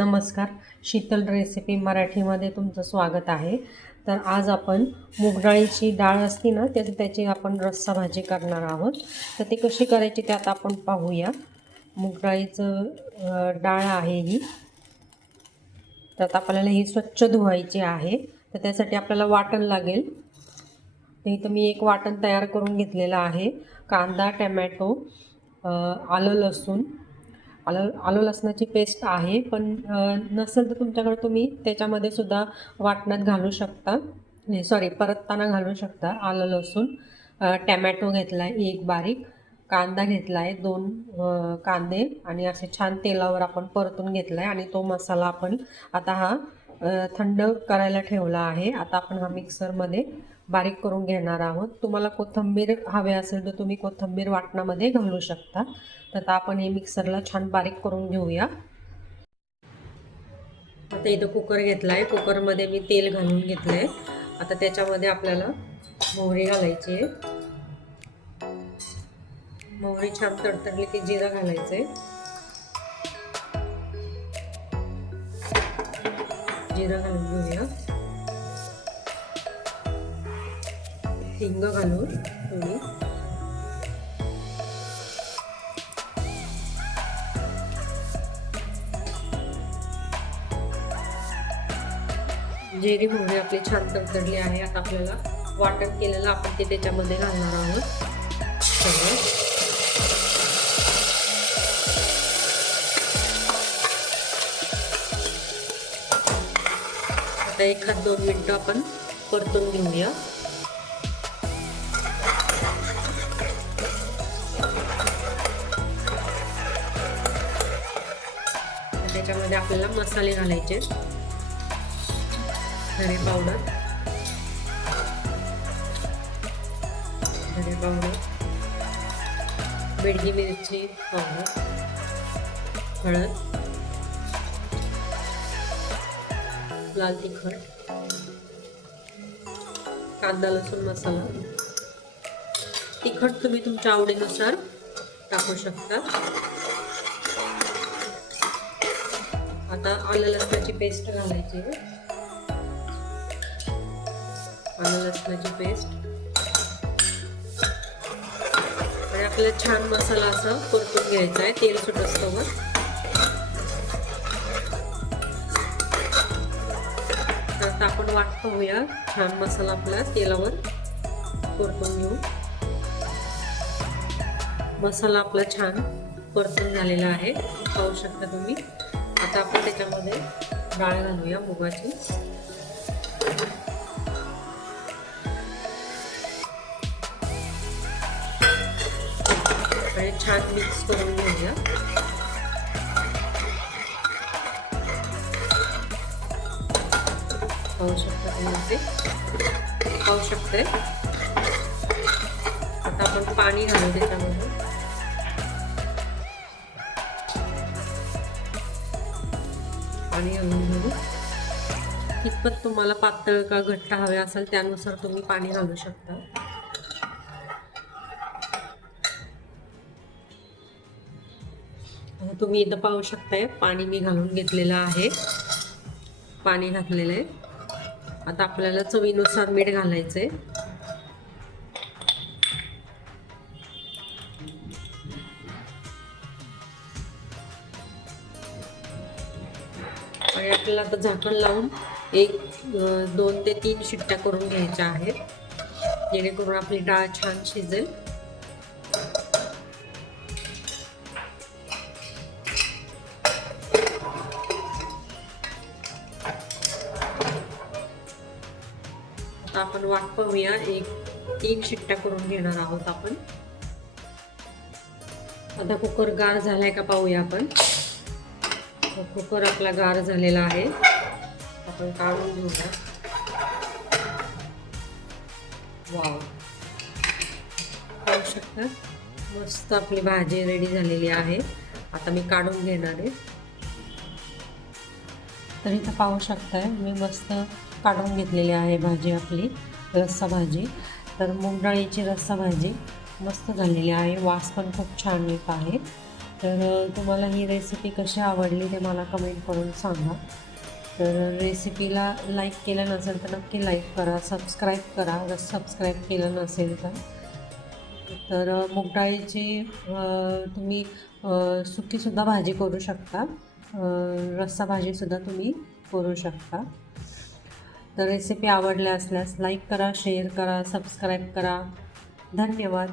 नमस्कार. शीतल रेसिपी मराठीमध्ये तुमचं स्वागत आहे. तर आज आपण मूगडाळीची डाळ असती ना त्याची त्याची आपण रस्सा भाजी करणार आहोत. तर ती कशी करायची ते आता आपण पाहूया. मूगडाळीचं डाळ आहे ही. तर आपल्याला ही स्वच्छ धुवायची आहे. तर त्यासाठी आपल्याला वाटण लागेल. तर इथं मी एक वाटण तयार करून घेतलेलं आहे. कांदा टमॅटो आलं लसूण आलं आलं लसणाची पेस्ट आहे पण नसेल तर तुमच्याकडे तुम्ही त्याच्यामध्ये सुद्धा वाटणात घालू शकता. सॉरी परतताना घालू शकता. आलं लसूण टॅमॅटो घेतला आहे एक बारीक कांदा घेतला आहे दोन कांदे आणि असे छान तेलावर आपण परतून घेतला आहे आणि तो मसाला आपण आता हा थंड करायला ठेवला आहे. आता आपण हा मिक्सरमध्ये बारीक करून घेणार आहोत. तुम्हाला कोथिंबीर हवे असेल तर तुम्ही कोथिंबीर वाटणामध्ये घालू शकता. तर आता आपण हे मिक्सरला छान बारीक करून घेऊया. आता इथं कुकर घेतला आहे कुकरमध्ये मी तेल घालून घेतलं आहे आता त्याच्यामध्ये आपल्याला मोहरी घालायची आहे. मोहरी छान तडतडली की जिरं घालायचं आहे जिरं घालून घेऊया. हिंग घालून थोडी जिरी मोहरी आपली छान तडतडली आहे. आता आपल्याला वाटण केलेलं आपण ते त्याच्यामध्ये घालणार आहोत. सगळं आता एखाद दोन मिनटं आपण परतून घेऊया. त्याच्यामध्ये आपल्याला मसाले घालायचे. धने पावडर. धने पावडर. बेडगी मिरची पावडर. हळद. लाल तिखट. कांदा लसूण मसाला. तिखट तुम्ही तुमच्या आवडीनुसार टाकू शकता. आता आलं लसणाची पेस्ट घालायची. आहे आलं लसणाची पेस्ट आणि आपल्याला छान मसाला असा परतून घ्यायचा आहे तेल सुटस्तोवर तर आता आपण वाट पाहूया छान मसाला आपला तेलावर परतून घेऊ मसाला आपला छान परतून झालेला आहे पाहू शकता तुम्ही. आता आपण त्याच्यामध्ये डाळ घालूया मुगाची. आणि छान मिक्स करून घेऊया. पाहू शकता तुम्ही ते पाहू शकते आता आपण पाणी घालू त्याच्यामध्ये. पाणी घालून घेऊ कितपत तुम्हाला पातळ का घट्ट हवे असेल त्यानुसार तुम्ही पाणी घालू शकता. तुम्ही इथं पाहू शकताय पाणी मी घालून घेतलेलं आहे. पाणी घातलेलं आहे. आता आपल्याला चवीनुसार मीठ घालायचंय. आणि आपल्याला आता झाकण लावून एक दोन ते तीन शिट्ट्या करून घ्यायच्या आहेत. जेणेकरून आपली डाळ छान शिजेल. आपण वाट पाहूया. एक तीन शिट्ट्या करून घेणार आहोत आपण. आता कुकर गार झालाय का पाहूया आपण. कुकर आपला गार झालेला आहे. आपण काढून घेऊया. वाव. पाहू शकता? मस्त आपली भाजी रेडी झालेली आहे. आता मी काढून घेणार आहे. तर इथं पाहू शकताय मी मस्त काढून घेतलेली आहे भाजी आपली रस्सा भाजी. तर मूग डाळीची रस्सा भाजी मस्त झालेली आहे. वास पण खूप छान येत आहे. तर तुम्हाला ही रेसिपी कशी आवडली ते मला कमेंट करून सांगा. तर रेसिपीला लाईक केलं नसेल तर नक्की लाईक करा सबस्क्राईब करा. जर सबस्क्राईब केलं नसेल तर. तर अ, तुम्ही सुकीसुद्धा भाजी करू शकता. रस्सा भाजीसुद्धा तुम्ही करू शकता. तर रेसिपी आवडल्या असल्यास लाईक करा शेअर करा सबस्क्राईब करा. धन्यवाद.